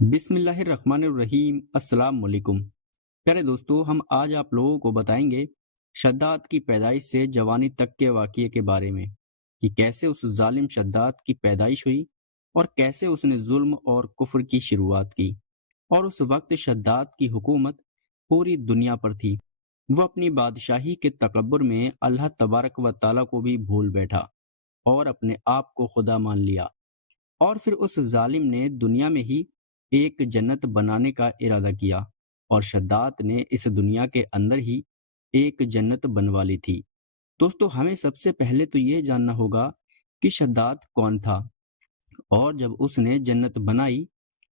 بسم اللہ الرحمن الرحیم۔ السلام علیکم پیارے دوستو، ہم آج آپ لوگوں کو بتائیں گے شداد کی پیدائش سے جوانی تک کے واقعے کے بارے میں کہ کیسے اس ظالم شداد کی پیدائش ہوئی اور کیسے اس نے ظلم اور کفر کی شروعات کی۔ اور اس وقت شداد کی حکومت پوری دنیا پر تھی۔ وہ اپنی بادشاہی کے تکبر میں اللہ تبارک و تعالیٰ کو بھی بھول بیٹھا اور اپنے آپ کو خدا مان لیا، اور پھر اس ظالم نے دنیا میں ہی ایک جنت بنانے کا ارادہ کیا، اور شداد نے اس دنیا کے اندر ہی ایک جنت بنوا لی تھی۔ دوستو، ہمیں سب سے پہلے تو یہ جاننا ہوگا کہ شداد کون تھا، اور جب اس نے جنت بنائی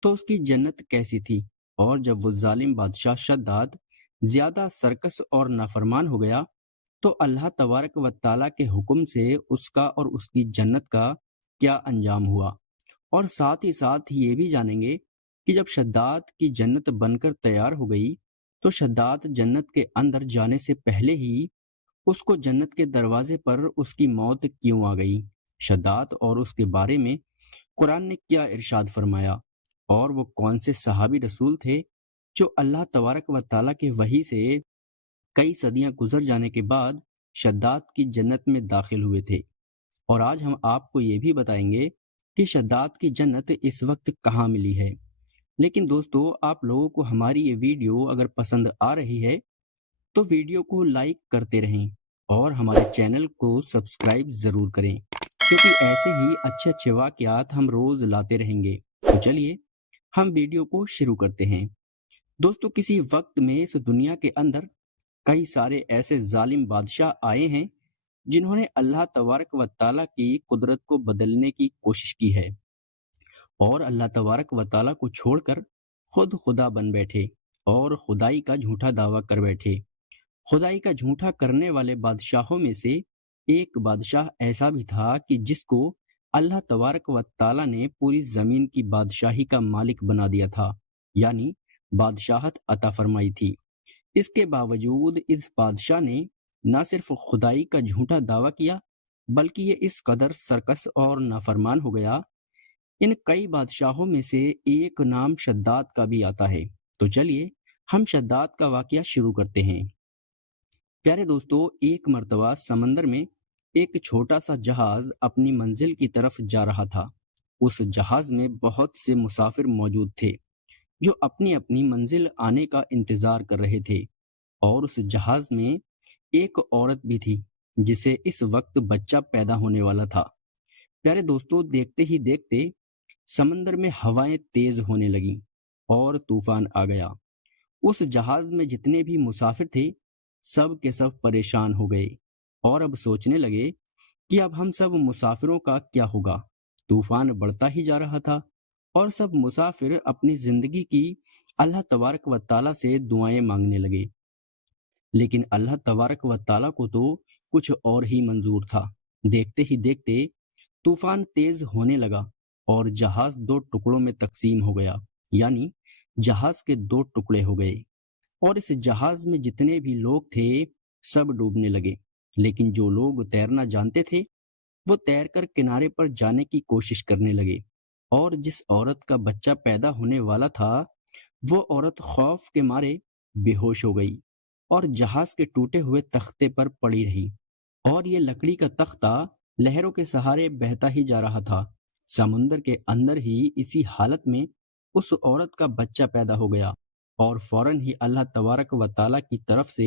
تو اس کی جنت کیسی تھی۔ اور جب وہ ظالم بادشاہ شداد زیادہ سرکش اور نافرمان ہو گیا تو اللہ تبارک و تعالیٰ کے حکم سے اس کا اور اس کی جنت کا کیا انجام ہوا۔ اور ساتھ ہی یہ بھی جانیں گے کہ جب شداد کی جنت بن کر تیار ہو گئی تو شداد جنت کے اندر جانے سے پہلے ہی اس کو جنت کے دروازے پر اس کی موت کیوں آ گئی، شداد اور اس کے بارے میں قرآن نے کیا ارشاد فرمایا، اور وہ کون سے صحابی رسول تھے جو اللہ تبارک و تعالیٰ کے وحی سے کئی صدیاں گزر جانے کے بعد شداد کی جنت میں داخل ہوئے تھے۔ اور آج ہم آپ کو یہ بھی بتائیں گے کہ شداد کی جنت اس وقت کہاں ملی ہے۔ لیکن دوستو، آپ لوگوں کو ہماری یہ ویڈیو اگر پسند آ رہی ہے تو ویڈیو کو لائک کرتے رہیں اور ہمارے چینل کو سبسکرائب ضرور کریں، کیونکہ ایسے ہی اچھے واقعات ہم روز لاتے رہیں گے۔ تو چلیے ہم ویڈیو کو شروع کرتے ہیں۔ دوستو، کسی وقت میں اس دنیا کے اندر کئی سارے ایسے ظالم بادشاہ آئے ہیں جنہوں نے اللہ تبارک و تعالیٰ کی قدرت کو بدلنے کی کوشش کی ہے، اور اللہ تبارک و تعالیٰ کو چھوڑ کر خود خدا بن بیٹھے اور خدائی کا جھوٹا دعویٰ کر بیٹھے۔ خدائی کا جھوٹا کرنے والے بادشاہوں میں سے ایک بادشاہ ایسا بھی تھا کہ جس کو اللہ تبارک و تعالیٰ نے پوری زمین کی بادشاہی کا مالک بنا دیا تھا، یعنی بادشاہت عطا فرمائی تھی۔ اس کے باوجود اس بادشاہ نے نہ صرف خدائی کا جھوٹا دعویٰ کیا، بلکہ یہ اس قدر سرکش اور نافرمان ہو گیا۔ ان کئی بادشاہوں میں سے ایک نام شداد کا بھی آتا ہے۔ تو چلیے ہم شداد کا واقعہ شروع کرتے ہیں۔ پیارے دوستو، ایک مرتبہ سمندر میں ایک چھوٹا سا جہاز اپنی منزل کی طرف جا رہا تھا۔ اس جہاز میں بہت سے مسافر موجود تھے جو اپنی اپنی منزل آنے کا انتظار کر رہے تھے، اور اس جہاز میں ایک عورت بھی تھی جسے اس وقت بچہ پیدا ہونے والا تھا۔ پیارے دوستو، دیکھتے ہی دیکھتے سمندر میں ہوائیں تیز ہونے لگیں اور طوفان آ گیا۔ اس جہاز میں جتنے بھی مسافر تھے سب کے سب پریشان ہو گئے، اور اب سوچنے لگے کہ اب ہم سب مسافروں کا کیا ہوگا۔ طوفان بڑھتا ہی جا رہا تھا، اور سب مسافر اپنی زندگی کی اللہ تبارک و تعالیٰ سے دعائیں مانگنے لگے۔ لیکن اللہ تبارک و تعالیٰ کو تو کچھ اور ہی منظور تھا۔ دیکھتے ہی دیکھتے طوفان تیز ہونے لگا اور جہاز دو ٹکڑوں میں تقسیم ہو گیا، یعنی جہاز کے دو ٹکڑے ہو گئے، اور اس جہاز میں جتنے بھی لوگ تھے سب ڈوبنے لگے۔ لیکن جو لوگ تیرنا جانتے تھے وہ تیر کر کنارے پر جانے کی کوشش کرنے لگے، اور جس عورت کا بچہ پیدا ہونے والا تھا وہ عورت خوف کے مارے بے ہوش ہو گئی اور جہاز کے ٹوٹے ہوئے تختے پر پڑی رہی، اور یہ لکڑی کا تختہ لہروں کے سہارے بہتا ہی جا رہا تھا۔ سمندر کے اندر ہی اسی حالت میں اس عورت کا بچہ پیدا ہو گیا، اور فوراً ہی اللہ تبارک و تعالیٰ کی طرف سے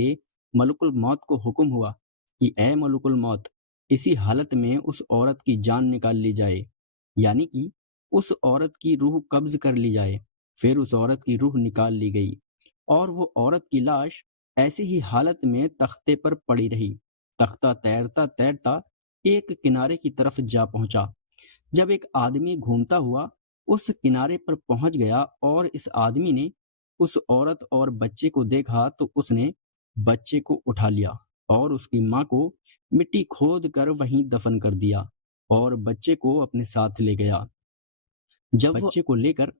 ملک الموت کو حکم ہوا کہ اے ملک الموت، اسی حالت میں اس عورت کی جان نکال لی جائے، یعنی کہ اس عورت کی روح قبض کر لی جائے۔ پھر اس عورت کی روح نکال لی گئی، اور وہ عورت کی لاش ایسی ہی حالت میں تختے پر پڑی رہی۔ تختہ تیرتا تیرتا ایک کنارے کی طرف جا پہنچا۔ جب ایک آدمی گھومتا ہوا اس کنارے پر پہنچ گیا اور اس آدمی نے اس عورت اور بچے کو دیکھا تو اس نے بچے کو اٹھا لیا اور اس کی ماں کو مٹی کھود کر وہیں دفن کر دیا، اور بچے کو اپنے ساتھ لے گیا۔ جب بچے کو لے کر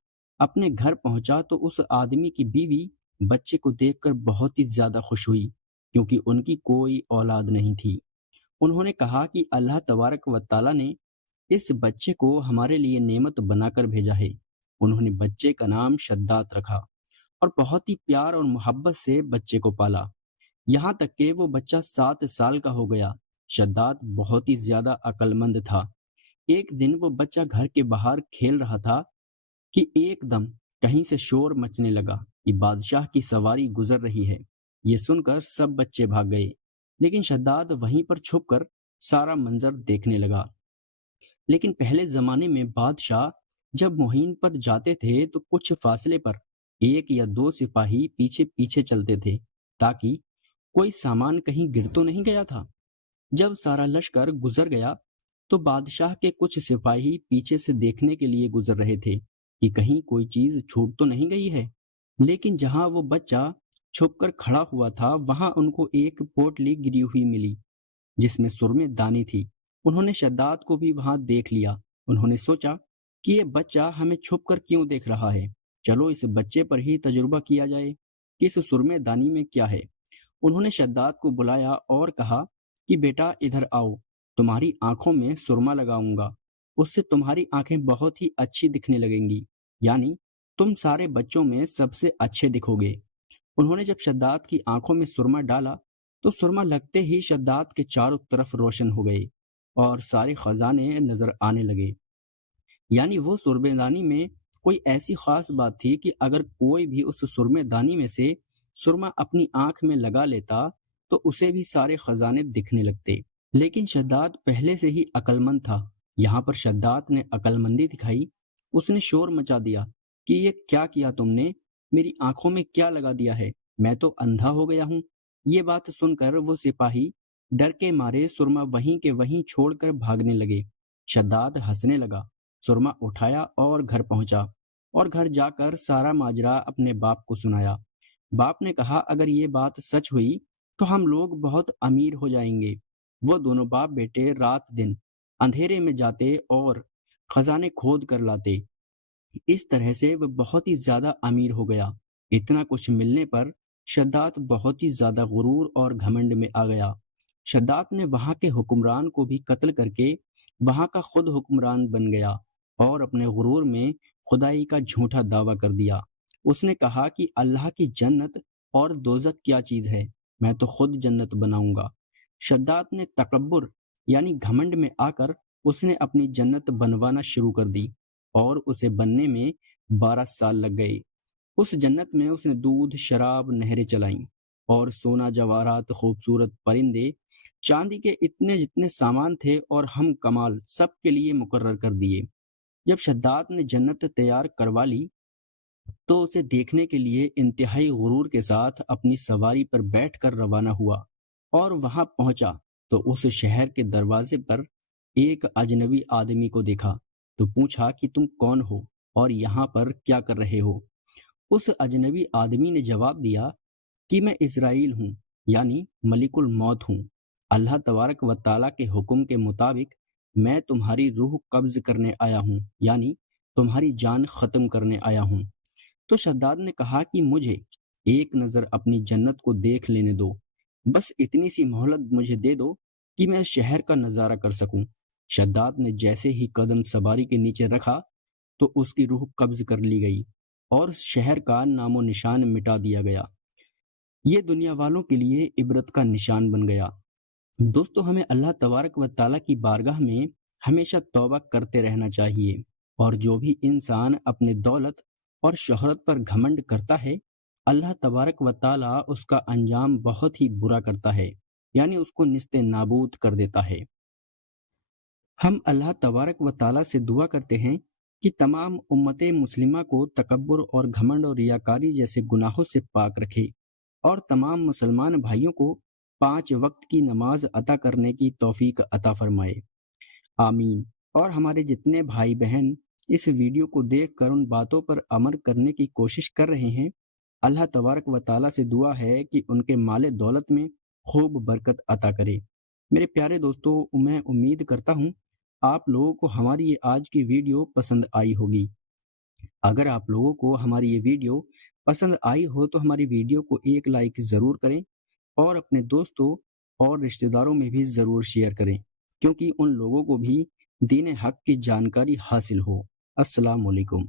اپنے گھر پہنچا تو اس آدمی کی بیوی بچے کو دیکھ کر بہت ہی زیادہ خوش ہوئی، کیونکہ ان کی کوئی اولاد نہیں تھی۔ انہوں نے کہا کہ اللہ تبارک و تعالیٰ نے اس بچے کو ہمارے لیے نعمت بنا کر بھیجا ہے۔ انہوں نے بچے کا نام شداد رکھا اور بہت ہی پیار اور محبت سے بچے کو پالا، یہاں تک کہ وہ بچہ 7 سال کا ہو گیا۔ شداد بہت ہی زیادہ عقل مند تھا۔ ایک دن وہ بچہ گھر کے باہر کھیل رہا تھا کہ ایک دم کہیں سے شور مچنے لگا کہ بادشاہ کی سواری گزر رہی ہے۔ یہ سن کر سب بچے بھاگ گئے، لیکن شداد وہیں پر چھپ کر سارا منظر دیکھنے لگا۔ لیکن پہلے زمانے میں بادشاہ جب مہم پر جاتے تھے تو کچھ فاصلے پر 1 یا 2 سپاہی پیچھے پیچھے چلتے تھے تاکہ کوئی سامان کہیں گر تو نہیں گیا تھا۔ جب سارا لشکر گزر گیا تو بادشاہ کے کچھ سپاہی پیچھے سے دیکھنے کے لیے گزر رہے تھے کہ کہیں کوئی چیز چھوٹ تو نہیں گئی ہے، لیکن جہاں وہ بچہ چھپ کر کھڑا ہوا تھا وہاں ان کو ایک پوٹلی گری ہوئی ملی جس میں سرمے دانی تھی۔ انہوں نے شداد کو بھی وہاں دیکھ لیا۔ انہوں نے سوچا کہ یہ بچہ ہمیں چھپ کر کیوں دیکھ رہا ہے، چلو اس بچے پر ہی تجربہ کیا جائے کہ اس سرمے دانی میں کیا ہے۔ انہوں نے شداد کو بلایا اور کہا کہ بیٹا ادھر آؤ، تمہاری آنکھوں میں سرما لگاؤں گا، اس سے تمہاری آنکھیں بہت ہی اچھی دکھنے لگیں گی، یعنی تم سارے بچوں میں سب سے اچھے دکھو گے۔ انہوں نے جب شداد کی آنکھوں میں سرما ڈالا تو سرما لگتے ہی شداد کے چاروں طرف روشن ہو گئے اور سارے خزانے نظر آنے لگے۔ یعنی وہ سرمے دانی میں کوئی ایسی خاص بات تھی کہ اگر کوئی بھی اس سرمے دانی میں سے سرما اپنی آنکھ میں لگا لیتا تو اسے بھی سارے خزانے دکھنے لگتے۔ لیکن شداد پہلے سے ہی عقل مند تھا۔ یہاں پر شداد نے عقل مندی دکھائی، اس نے شور مچا دیا کہ یہ کیا کیا تم نے، میری آنکھوں میں کیا لگا دیا ہے، میں تو اندھا ہو گیا ہوں۔ یہ بات سن کر وہ سپاہی ڈر کے مارے سرما وہیں کے وہیں چھوڑ کر بھاگنے لگے۔ شداد ہنسنے لگا، سرما اٹھایا اور گھر پہنچا اور گھر جا کر سارا ماجرا اپنے باپ کو سنایا۔ باپ نے کہا اگر یہ بات سچ ہوئی تو ہم لوگ بہت امیر ہو جائیں گے۔ وہ دونوں باپ بیٹے رات دن اندھیرے میں جاتے اور خزانے کھود کر لاتے۔ اس طرح سے وہ بہت ہی زیادہ امیر ہو گیا۔ اتنا کچھ ملنے پر شداد بہت ہی زیادہ غرور اور گھمنڈ میں آ گیا۔ شداد نے وہاں کے حکمران کو بھی قتل کر کے وہاں کا خود حکمران بن گیا اور اپنے غرور میں خدائی کا جھوٹا دعویٰ کر دیا۔ اس نے کہا کہ اللہ کی جنت اور دوزخ کیا چیز ہے، میں تو خود جنت بناؤں گا۔ شداد نے تکبر یعنی گھمنڈ میں آ کر اس نے اپنی جنت بنوانا شروع کر دی اور اسے بننے میں 12 سال لگ گئے۔ اس جنت میں اس نے دودھ، شراب، نہریں چلائیں اور سونا، جواہرات، خوبصورت پرندے، چاندی کے اتنے جتنے سامان تھے اور ہم کمال سب کے لیے مقرر کر دیے۔ جب شداد نے جنت تیار کروا لی تو اسے دیکھنے کے لیے انتہائی غرور کے ساتھ اپنی سواری پر بیٹھ کر روانہ ہوا اور وہاں پہنچا تو اس شہر کے دروازے پر ایک اجنبی آدمی کو دیکھا تو پوچھا کہ تم کون ہو اور یہاں پر کیا کر رہے ہو؟ اس اجنبی آدمی نے جواب دیا کہ میں اسرائیل ہوں، یعنی ملک الموت ہوں۔ اللہ تبارک و تعالیٰ کے حکم کے مطابق میں تمہاری روح قبض کرنے آیا ہوں، یعنی تمہاری جان ختم کرنے آیا ہوں۔ تو شداد نے کہا کہ مجھے ایک نظر اپنی جنت کو دیکھ لینے دو، بس اتنی سی مہلت مجھے دے دو کہ میں اس شہر کا نظارہ کر سکوں۔ شداد نے جیسے ہی قدم سواری کے نیچے رکھا تو اس کی روح قبض کر لی گئی اور اس شہر کا نام و نشان مٹا دیا گیا۔ یہ دنیا والوں کے لیے عبرت کا نشان بن گیا۔ دوستو، ہمیں اللہ تبارک و تعالیٰ کی بارگاہ میں ہمیشہ توبہ کرتے رہنا چاہیے، اور جو بھی انسان اپنے دولت اور شہرت پر گھمنڈ کرتا ہے اللہ تبارک و تعالیٰ اس کا انجام بہت ہی برا کرتا ہے، یعنی اس کو نیست نابود کر دیتا ہے۔ ہم اللہ تبارک و تعالیٰ سے دعا کرتے ہیں کہ تمام امت مسلمہ کو تکبر اور گھمنڈ اور ریاکاری جیسے گناہوں سے پاک رکھے، اور تمام مسلمان بھائیوں کو 5 وقت کی نماز عطا کرنے کی توفیق عطا فرمائے، آمین۔ اور ہمارے جتنے بھائی بہن اس ویڈیو کو دیکھ کر ان باتوں پر عمل کرنے کی کوشش کر رہے ہیں، اللہ تبارک و تعالیٰ سے دعا ہے کہ ان کے مال دولت میں خوب برکت عطا کرے۔ میرے پیارے دوستو، میں امید کرتا ہوں آپ لوگوں کو ہماری یہ آج کی ویڈیو پسند آئی ہوگی۔ اگر آپ لوگوں کو ہماری یہ ویڈیو پسند آئی ہو تو ہماری ویڈیو کو ایک لائک ضرور کریں اور اپنے دوستوں اور رشتہ داروں میں بھی ضرور شیئر کریں، کیونکہ ان لوگوں کو بھی دین حق کی جانکاری حاصل ہو۔ السلام علیکم۔